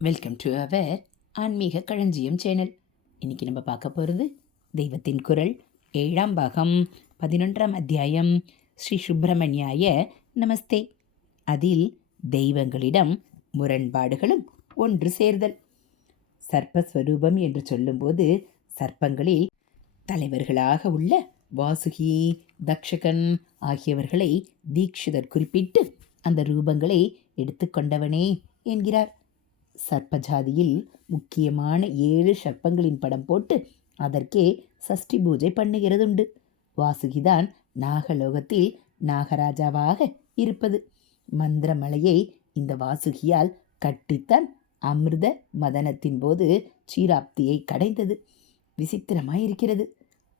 Welcome to our ஆன்மீக களஞ்சியம் channel. இன்றைக்கி நம்ம பார்க்க போகிறது தெய்வத்தின் குரல் 7ஆம் பாகம் 11ஆம் அத்தியாயம் ஸ்ரீ சுப்பிரமணியாய நமஸ்தே. அதில் தெய்வங்களிடம் முரண்பாடுகளும் ஒன்று சேர்தல். சர்ப்பஸ்வரூபம் என்று சொல்லும்போது சர்ப்பங்களில் தலைவர்களாக உள்ள வாசுகி, தக்ஷகன் ஆகியவர்களை தீக்ஷிதர் குறிப்பிட்டு அந்த ரூபங்களை எடுத்துக்கொண்டவனே என்கிறார். சர்ப்பஜாதியில் முக்கியமான 7 சர்ப்பங்களின் படம் போட்டு அதற்கே சஷ்டி பூஜை பண்ணுகிறதுண்டு. வாசுகிதான் நாகலோகத்தில் நாகராஜாவாக இருப்பது. மந்திரமலையை இந்த வாசுகியால் கட்டித்தான் அமிர்த மதனத்தின் போது சீராப்தியை கடைந்தது. விசித்திரமாயிருக்கிறது.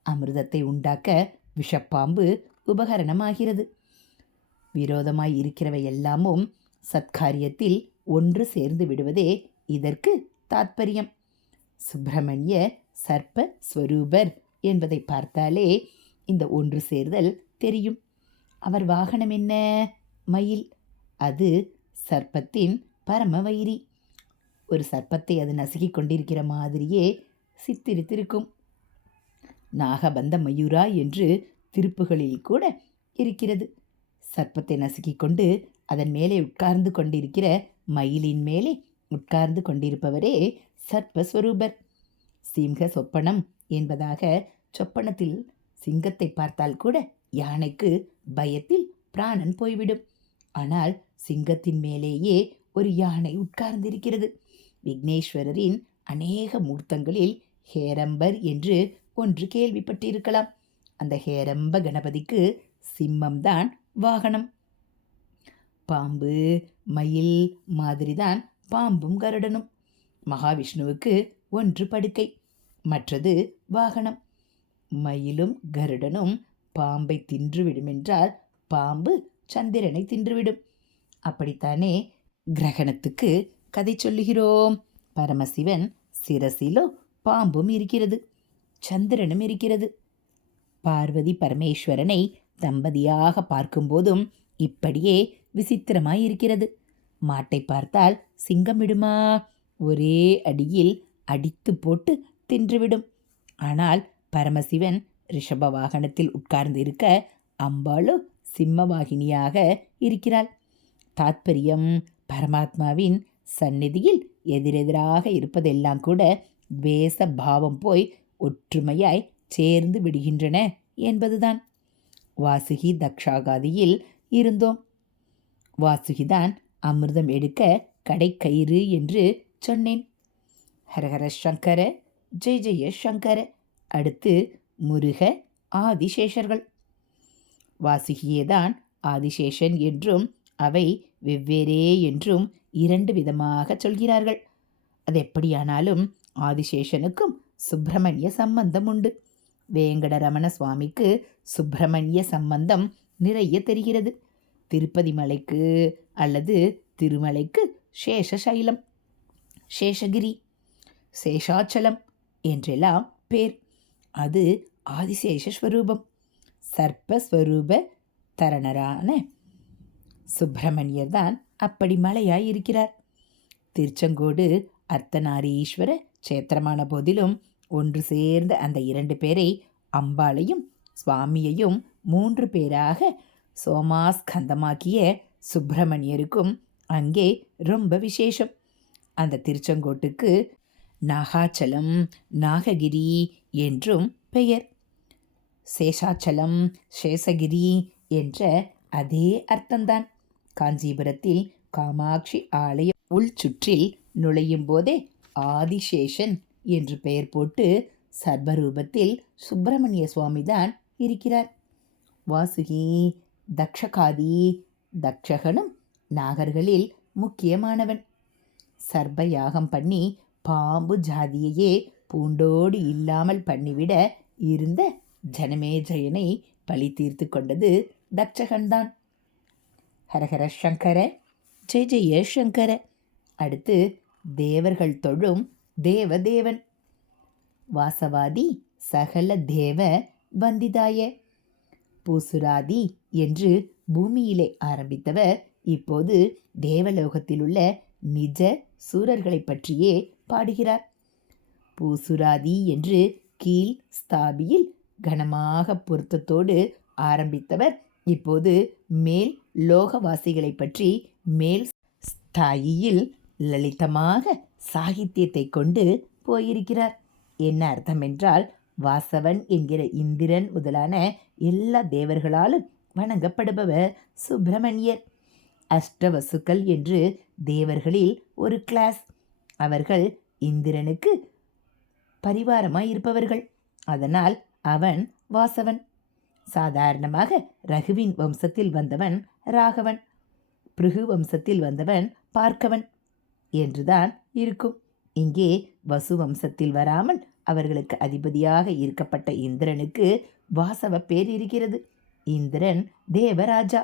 அமிர்தத்தை உண்டாக்க விஷப்பாம்பு உபகரணமாகிறது. விரோதமாய் இருக்கிறவை எல்லாமும் சத்காரியத்தில் ஒன்று சேர்ந்து விடுவதே இதற்கு தாத்பரியம். சுப்பிரமணிய சர்ப்ப ஸ்வரூபர் என்பதை பார்த்தாலே இந்த ஒன்று சேர்தல் தெரியும். அவர் வாகனம் என்ன? மயில். அது சர்ப்பத்தின் பரமவைரி. ஒரு சர்ப்பத்தை அது நசுக்கி கொண்டிருக்கிற மாதிரியே சித்தரித்திருக்கும். நாகபந்த மயூரா என்று திருப்புகளில் கூட இருக்கிறது. சர்ப்பத்தை நசுக்கி கொண்டு அதன் மேலே உட்கார்ந்து கொண்டிருக்கிற மயிலின் மேலே உட்கார்ந்து கொண்டிருப்பவரே சர்ப்பஸ்வரூபர். சிங்க சொப்பனம் என்பதாக சொப்பனத்தில் சிங்கத்தை பார்த்தால் கூட யானைக்கு பயத்தில் பிராணன் போய்விடும். ஆனால் சிங்கத்தின் மேலேயே ஒரு யானை உட்கார்ந்திருக்கிறது. விக்னேஸ்வரரின் அநேக மூர்த்தங்களில் ஹேரம்பர் என்று ஒன்று கேள்விப்பட்டிருக்கலாம். அந்த ஹேரம்ப கணபதிக்கு சிம்மம்தான் வாகனம். பாம்பு மயில் மாதிரிதான் பாம்பும் கருடனும். மகாவிஷ்ணுவுக்கு ஒன்று படுக்கை, மற்றது வாகனம். மயிலும் கருடனும் பாம்பை தின்றுவிடுமென்றால் பாம்பு சந்திரனை தின்றுவிடும். அப்படித்தானே கிரகணத்துக்கு கதை சொல்லுகிறோம். பரமசிவன் சிரசிலோ பாம்பும் இருக்கிறது, சந்திரனும் இருக்கிறது. பார்வதி பரமேஸ்வரனை தம்பதியாக பார்க்கும்போதும் இப்படியே விசித்திரமாயிருக்கிறது. மாட்டை பார்த்தால் சிங்கம் விடுமா? ஒரே அடியில் அடித்து போட்டு தின்றுவிடும். ஆனால் பரமசிவன் ரிஷப வாகனத்தில் உட்கார்ந்து இருக்க அம்பாளோ சிம்மவாகினியாக இருக்கிறாள். தாத்பரியம் பரமாத்மாவின் சந்நிதியில் எதிரெதிராக இருப்பதெல்லாம் கூட துவேஷ பாவம் போய் ஒற்றுமையாய் சேர்ந்து விடுகின்றன என்பதுதான். வாசுகி தக்ஷாகாதியில் இருந்தோம். வாசுகிதான் அமிர்தம் எடுக்க கடைக்கயிறு என்று சொன்னேன். ஹரஹர சங்கர, ஜெய ஜெய சங்கர. அடுத்து முருக ஆதிசேஷர்கள். வாசுகியேதான் ஆதிசேஷன் என்றும் அவை வெவ்வேறே என்றும் 2 விதமாக சொல்கிறார்கள். அது எப்படியானாலும் ஆதிசேஷனுக்கும் சுப்பிரமணிய சம்பந்தம் உண்டு. வேங்கடரமண சுவாமிக்கு சுப்பிரமணிய சம்பந்தம் நிறைய தெரிகிறது. திருப்பதி மலைக்கு அல்லது திருமலைக்கு சேஷசைலம், சேஷகிரி, சேஷாச்சலம் என்றெல்லாம் பேர். அது ஆதிசேஷஸ்வரூபம். சர்ப்பஸ்வரூப தரணரான சுப்பிரமணியர் தான் அப்படி மலையாய் இருக்கிறார். திருச்செங்கோடு அர்த்தநாரீஸ்வர சேத்திரமான போதிலும் ஒன்று சேர்ந்த அந்த 2 பேரை, அம்பாளையும் சுவாமியையும் 3 பேராக சோமாஸ்கந்தமாக்கிய சுப்பிரமணியருக்கும் அங்கே ரொம்ப விசேஷம். அந்த திருச்செங்கோட்டுக்கு நாகாச்சலம், நாககிரி என்றும் பெயர். சேஷாச்சலம், சேஷகிரி என்ற அதே அர்த்தம்தான். காஞ்சிபுரத்தில் காமாட்சி ஆலய உள்சுற்றில் நுழையும் போதே ஆதிசேஷன் என்று பெயர் போட்டு சர்வரூபத்தில் சுப்பிரமணிய சுவாமிதான் இருக்கிறார். வாசுகி, தக்ஷகாதி, தக்ஷகனும் நாகர்களில் முக்கியமானவன். சர்ப்ப யாகம் பண்ணி பாம்பு ஜாதியையே பூண்டோடு இல்லாமல் பண்ணிவிட இருந்த ஜனமேஜயனை பழி தீர்த்து கொண்டது தக்ஷகன்தான். ஹரஹர சங்கர, ஜெய ஜெய சங்கர. அடுத்து தேவர்கள் தொழும் தேவதேவன். வாசவாதி சகல தேவ வந்திதாய. பூசுராதி என்று பூமியிலே ஆரம்பித்தவர் இப்போது தேவலோகத்திலுள்ள நிஜ சூரர்களை பற்றியே பாடுகிறார். பூசுராதி என்று கீழ் ஸ்தாபியில் கனமாக பொருத்தத்தோடு ஆரம்பித்தவர் இப்போது மேல் லோகவாசிகளை பற்றி மேல் ஸ்தாயியில் லலிதமாக சாகித்யத்தை கொண்டு போயிருக்கிறார். என்ன அர்த்தம் என்றால், வாசவன் என்கிற இந்திரன் முதலான எல்லா தேவர்களாலும் வணங்கப்படுபவர் சுப்பிரமணியர். அஷ்டவசுக்கள் என்று தேவர்களில் ஒரு கிளாஸ். அவர்கள் இந்திரனுக்கு பரிவாரமாய் இருப்பவர்கள். அதனால் அவன் வாசவன். சாதாரணமாக ரகுவின் வம்சத்தில் வந்தவன் ராகவன், பிருகு வம்சத்தில் வந்தவன் பார்க்கவன் என்றுதான் இருக்கும். இங்கே வசு வம்சத்தில் வராமல் அவர்களுக்கு அதிபதியாக இருக்கப்பட்ட இந்திரனுக்கு வாசவ பேர் இருக்கிறது. இந்திரன் தேவராஜா.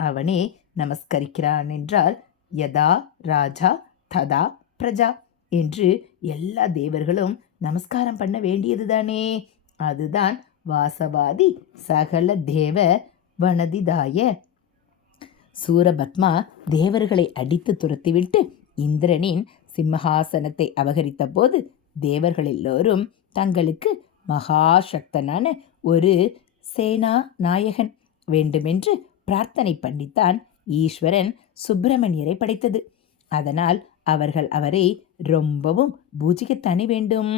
அவனே நமஸ்கரிக்கிறான் என்றால் யதா ராஜா ததா பிரஜா என்று எல்லா தேவர்களும் நமஸ்காரம் பண்ண வேண்டியதுதானே. அதுதான் வாசவாதி சகல தேவ வனதிதாய. சூரபத்மா தேவர்களை அடித்து துரத்திவிட்டு இந்திரனின் சிம்மஹாசனத்தை அபகரித்த போது தேவர்கள் எல்லோரும் தங்களுக்கு மகாசக்தனான ஒரு சேனா நாயகன் வேண்டுமென்று பிரார்த்தனை பண்ணித்தான் ஈஸ்வரன் சுப்பிரமணியரை படைத்தது. அதனால் அவர்கள் அவரை ரொம்பவும் பூஜிக்கத்தானே வேண்டும்.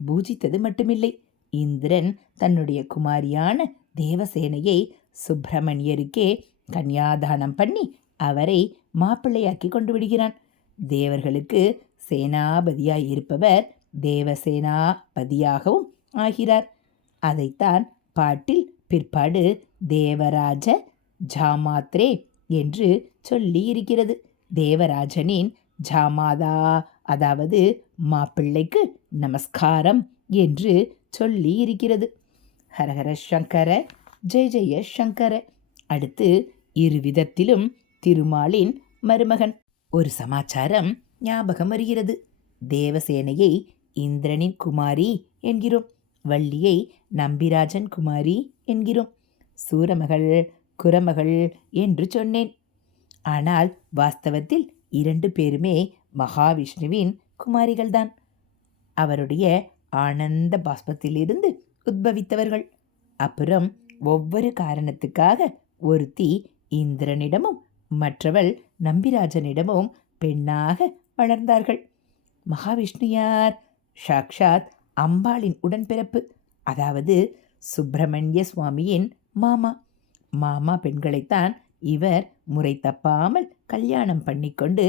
பூஜித்தது மட்டுமில்லை, இந்திரன் தன்னுடைய குமாரியான தேவசேனையை சுப்பிரமணியருக்கே கன்யாதானம் பண்ணி அவரை மாப்பிள்ளையாக்கி கொண்டு விடுகிறான். தேவர்களுக்கு சேனாபதியாய் இருப்பவர் தேவசேனாபதியாகவும் ஆகிறார். அதைத்தான் பாட்டில் பிற்பாடு தேவராஜ ஜாமாத்ரே என்று சொல்லி இருக்கிறது. தேவராஜனின் ஜாமாதா, அதாவது மாப்பிள்ளைக்கு நமஸ்காரம் என்று சொல்லி இருக்கிறது. ஹரஹர சங்கர, ஜெய ஜெய சங்கர. அடுத்து இருவிதத்திலும் திருமாலின் மருமகன். ஒரு சமாச்சாரம் ஞாபகம் வருகிறது. தேவசேனையை இந்திரனின் குமாரி என்கிறோம், வள்ளியை நம்பிராஜன் குமாரி என்கிறோம், சூரமகள் குரமகள் என்று சொன்னேன். ஆனால் வாஸ்தவத்தில் 2 பேருமே மகாவிஷ்ணுவின் குமாரிகள்தான். அவருடைய ஆனந்த பாஸ்பத்திலிருந்து உத்பவித்தவர்கள். அப்புறம் ஒவ்வொரு காரணத்துக்காக ஒருத்தி இந்திரனிடமும் மற்றவள் நம்பிராஜனிடமும் பெண்ணாக வளர்ந்தார்கள். மகாவிஷ்ணு யார்? சாக்ஷாத் அம்பாளின் உடன்பிறப்பு, அதாவது சுப்பிரமணிய சுவாமியின் மாமா. மாமா பெண்களைத்தான் இவர் முறை தப்பாமல் கல்யாணம் பண்ணிக்கொண்டு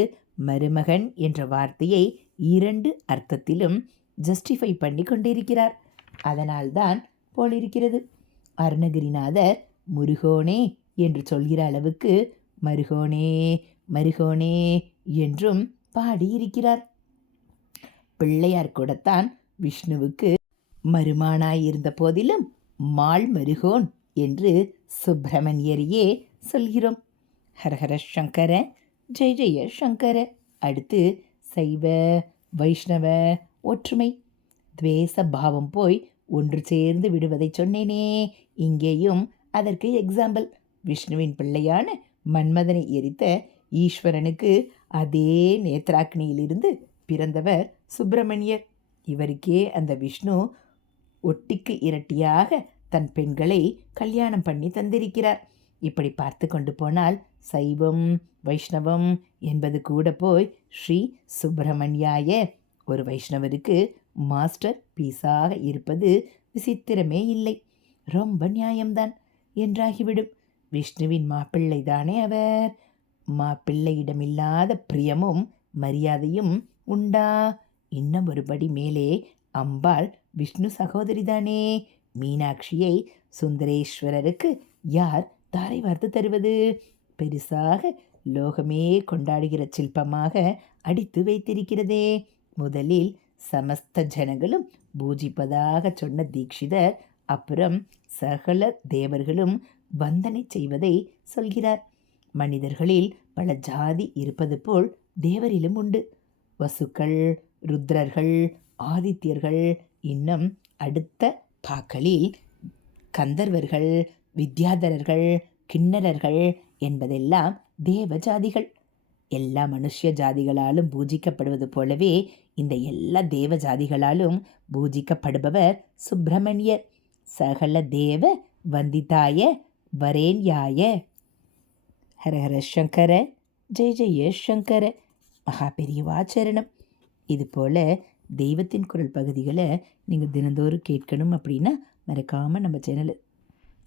மருமகன் என்ற வார்த்தையை 2 அர்த்தத்திலும் ஜஸ்டிஃபை பண்ணி கொண்டிருக்கிறார். அதனால்தான் போலிருக்கிறது. அருணகிரிநாதர் முருகோனே என்று சொல்கிற அளவுக்கு மருகோனே மருகோனே என்றும் பாடியிருக்கிறார். பிள்ளையார் கூடத்தான் விஷ்ணுவுக்கு மருமானாயிருந்த போதிலும் மாள் மருகோன் என்று சுப்பிரமணியரையே சொல்கிறோம். ஹரஹர சங்கர, ஜெய ஜெய சங்கர. அடுத்து சைவ வைஷ்ணவ ஒற்றுமை. துவேச பாவம் போய் ஒன்று சேர்ந்து விடுவதை சொன்னேனே, இங்கேயும் அதற்கு எக்ஸாம்பிள். விஷ்ணுவின் பிள்ளையான மன்மதனை எரித்த ஈஸ்வரனுக்கு அதே நேத்ராக்னியிலிருந்து பிறந்தவர் சுப்பிரமணியர். இவருக்கே அந்த விஷ்ணு ஒட்டிக்கு இரட்டியாக தன் பெண்களை கல்யாணம் பண்ணி தந்திருக்கிறார். இப்படி பார்த்து கொண்டு போனால் சைவம் வைஷ்ணவம் என்பது கூட போய் ஸ்ரீ சுப்பிரமணியாய ஒரு வைஷ்ணவருக்கு மாஸ்டர் பீஸாக இருப்பது விசித்திரமே இல்லை, ரொம்ப நியாயம்தான் என்றாகிவிடும். விஷ்ணுவின் மாப்பிள்ளை தானே அவர். மாப்பிள்ளையிடமில்லாத பிரியமும் மரியாதையும் உண்டா? இன்னும் ஒருபடி மேலே அம்பாள் விஷ்ணு சகோதரிதானே. மீனாட்சியை சுந்தரேஸ்வரருக்கு யார் தாரை வார்த்து தருவது? பெருசாக லோகமே கொண்டாடுகிற சிற்பமாக அடித்து வைத்திருக்கிறதே. முதலில் சமஸ்த ஜனங்களும் பூஜிப்பதாக சொன்ன தீட்சிதர் அப்புறம் சகல தேவர்களும் வந்தனை செய்வதை சொல்கிறார். மனிதர்களில் பல ஜாதி இருப்பது போல் தேவரிலும் உண்டு. வசுக்கள், ருத்ரர்கள், ஆதித்யர்கள், இன்னும் அடுத்த பாக்களில் கந்தர்வர்கள், வித்யாதரர்கள், கிண்ணறர்கள் என்பதெல்லாம் தேவ ஜாதிகள். எல்லா மனுஷ்ய ஜாதிகளாலும் பூஜிக்கப்படுவது போலவே இந்த எல்லா தேவ ஜாதிகளாலும் பூஜிக்கப்படுபவர் சுப்பிரமணியர். சகல தேவ வந்திதாய வரேண்யாய. ஹரஹர சங்கர, ஜெய ஜெய சங்கர. மகா பெரியவாச்சரணம். இது போல் தெய்வத்தின் குரல் பகுதிகளை நீங்கள் தினந்தோறும் கேட்கணும் அப்படின்னா மறக்காமல் நம்ம சேனலை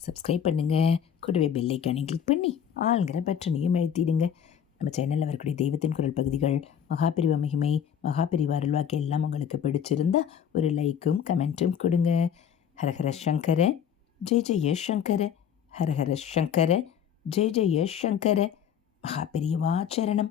சப்ஸ்கிரைப் பண்ணுங்கள். கூடவே பெல் ஐக்கானை கிளிக் பண்ணி ஆளுங்கிற பட்டனையும் அழுத்திடுங்க. நம்ம சேனலில் வரக்கூடிய தெய்வத்தின் குரல் பகுதிகள், மகாபிரிவ மகிமை, மகாபிரிவ அருள்வாக்கு எல்லாம் உங்களுக்கு பிடிச்சிருந்தா ஒரு லைக்கும் கமெண்ட்டும் கொடுங்க. ஹரஹர சங்கர, ஜெய ஜெய சங்கர. ஹரஹர சங்கர, ஜெய ஜெய சங்கர. மகாபிரிவாச்சரணம்.